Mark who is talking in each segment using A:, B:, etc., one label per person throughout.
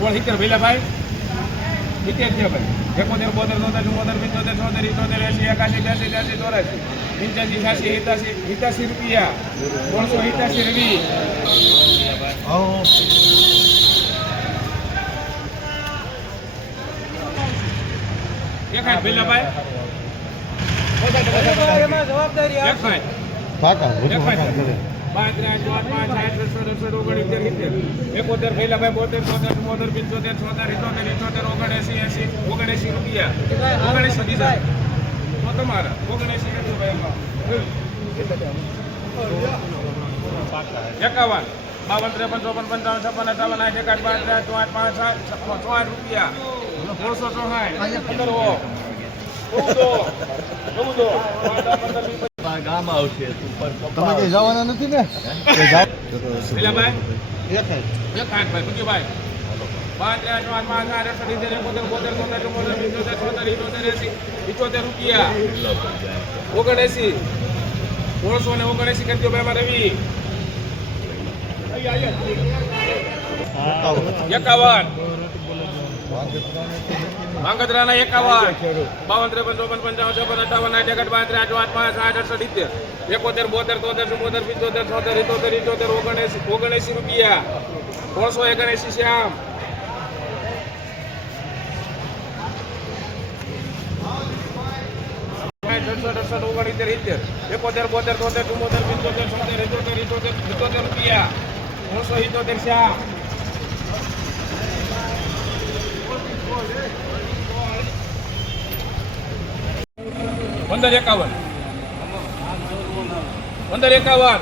A: કોણ સિત્તેર ભેલા ભાઈ? સિત્તેર છે ભાઈ. એકોતેર બોતેર તોતેર ચુમ્મોતેર પંચોતેર છોતેર ઇઠોતેર એસી એકાસી બ્યાસી ત્યાસી ચોરાસી પંચ્યાસી છ્યાસી હિતાસી હિતાસી રૂપિયા. ત્રણસો હિતાસી રવી. એકાય ભેલા ભાઈ. એકોતેર પહેલા ભાઈ બોતેર તોતેર ચુમ્મોતેર પંચોતેર છોતેર ઇઠોતેર ઇઠોતેર ઓગણએસી એસી ઓગણએસી રૂપિયા. ઓગણએસી દીધા તો તમારા ઓગણએસી કેટલું ભાઈ એકાવન બાવન ત્રેપન ચોપન પંચાવન છપ્પન અઠાવન આઠ એકાઠ પાંચ ચાર ચોઆઠ પાંચ સાત છપ્પન ચોઆઠ રૂપિયા. ત્રણસો ચોસાઠ પંદરો ચૌદો ચૌદો પંદર પંદર
B: ગામ આવશે
C: તમે કઈ જવાના નથી ને? કે જાવ
A: ભાઈ
C: એક જ.
A: એક આઠ ભાઈ મૂક્યું ભાઈ પાંચ પાંચ પાંચ આઠ સિત્તેર એકોતેર બોતેર તોતેર ચુમ્મોતેર પંચોતેર છોતેર ઇઠોતેર એસી ઇઠોતેર રૂપિયા ઓગણએસી ત્રણસો ને ઓગણએસી કરી દો ભાઈ રવિ એકાવન માંગધરાના એકાવન બાવન ત્રેપન ચોપન પંચાવન, ચોપન, અઠાવન આઠ પાંચ આઠ આઠ પાંચ આઠ અડસઠ ઇત્તેર એકોતેર, બોતેર, તોતેર ચુમ્મોતેર પિત્તોતેર છોતેર ઇત્તોતેર ઇત્તોતેર ઓગણએસી ઓગણએસી રૂપિયા. ત્રણસો ઓગણએસી શ્યામ અડસઠ ઓગણીતેર ઇત્તેર એકોતેર, બોતેર, તોતેર ચુમ્મોતેર પિત્તોતેર છોતેર ઇઠોતેર ઇઠોતેર રૂપિયા. ત્રણસો ઇઠોતેર શ્યામ પંદર એકાવન. પંદર એકાવન.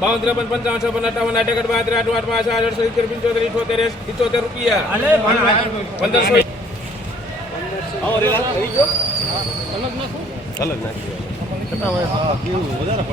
A: બાવન પંચાવન છપ્પન અઠાવન આઠ એકઠ બાર આઠ આઠ પાંચ આઠ સિત્તેર પંચોતેર ઇઠોતેર ઇઠોતેર રૂપિયા. પંદરસો
C: અલગ નાખી. કેટલા હોય? હા, કેવું? વધારે